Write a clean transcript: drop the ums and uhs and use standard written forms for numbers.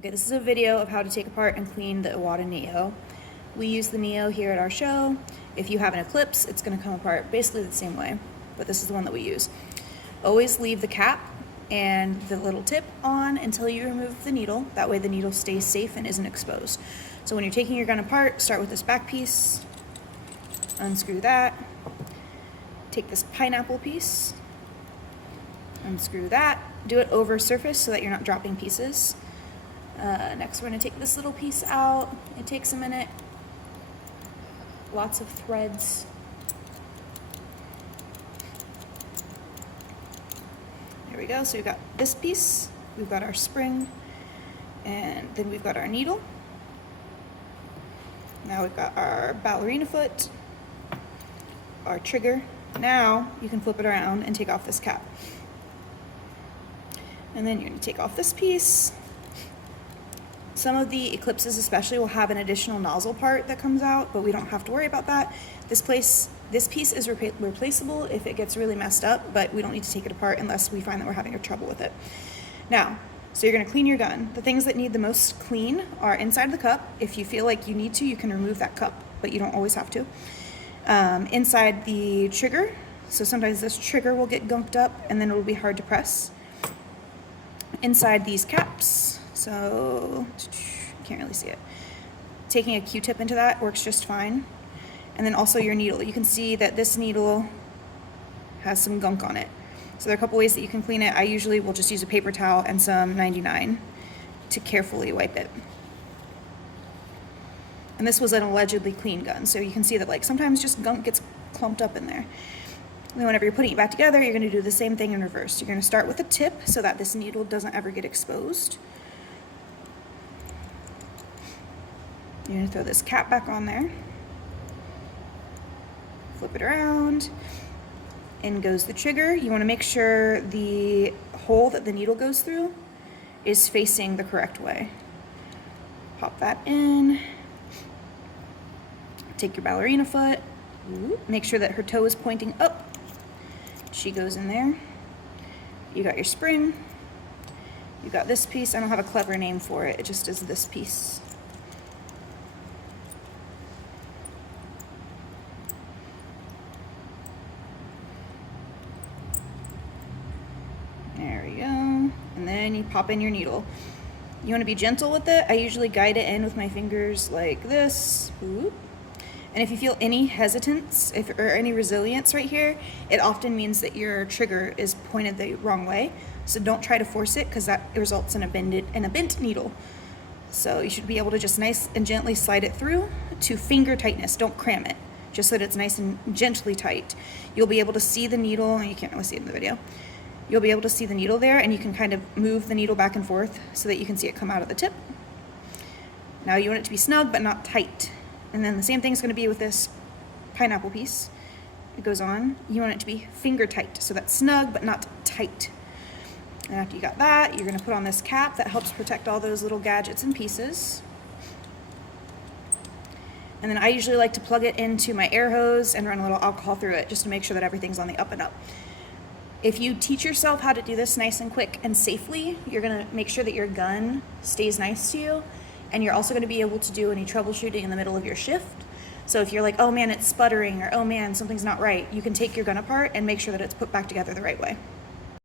Okay, this is a video of how to take apart and clean the Iwata Neo. We use the Neo here at our show. If you have an Eclipse, it's going to come apart basically the same way, but this is the one that we use. Always leave the cap and the little tip on until you remove the needle. That way the needle stays safe and isn't exposed. So when you're taking your gun apart, start with this back piece, unscrew that, take this pineapple piece, unscrew that, do it over surface so that you're not dropping pieces. Next, we're going to take this little piece out. It takes a minute. Lots of threads. There we go. So we've got this piece, we've got our spring, and then we've got our needle. Now we've got our ballerina foot, our trigger. Now you can flip it around and take off this cap. And then you're going to take off this piece. Some of the Eclipses especially will have an additional nozzle part that comes out, but we don't have to worry about that. This piece is replaceable if it gets really messed up, but we don't need to take it apart unless we find that we're having trouble with it. Now, so you're going to clean your gun. The things that need the most clean are inside the cup. If you feel like you need to, you can remove that cup, but you don't always have to. Inside the trigger, so sometimes this trigger will get gunked up and then it'll be hard to press. Inside these caps, so can't really see it. Taking a Q-tip into that works just fine. And then also your needle. You can see that this needle has some gunk on it. So there are a couple ways that you can clean it. I usually will just use a paper towel and some 99 to carefully wipe it. And this was an allegedly clean gun, so you can see that like sometimes just gunk gets clumped up in there. And then whenever you're putting it back together, you're going to do the same thing in reverse. You're going to start with a tip so that this needle doesn't ever get exposed. You're going to throw this cap back on there. Flip it around. In goes the trigger. You want to make sure the hole that the needle goes through is facing the correct way. Pop that in. Take your ballerina foot. Make sure that her toe is pointing up. She goes in there. You got your spring. You got this piece. I don't have a clever name for it. It just is this piece. There we go. And then you pop in your needle. You want to be gentle with it. I usually guide it in with my fingers like this. Ooh. And if you feel any hesitance or any resilience right here, it often means that your trigger is pointed the wrong way. So don't try to force it because that results in a bent needle. So you should be able to just nice and gently slide it through to finger tightness. Don't cram it, just so that it's nice and gently tight. You'll be able to see the needle, and you can't really see it in the video. You'll be able to see the needle there, and you can kind of move the needle back and forth so that you can see it come out of the tip. Now you want it to be snug but not tight. And then the same thing is going to be with this pineapple piece. It goes on. You want it to be finger tight, so that's snug but not tight. And after you got that, you're going to put on this cap that helps protect all those little gadgets and pieces. And then I usually like to plug it into my air hose and run a little alcohol through it just to make sure that everything's on the up and up. If you teach yourself how to do this nice and quick and safely, you're going to make sure that your gun stays nice to you. And you're also going to be able to do any troubleshooting in the middle of your shift. So if you're like, oh man, it's sputtering, or oh man, something's not right, you can take your gun apart and make sure that it's put back together the right way.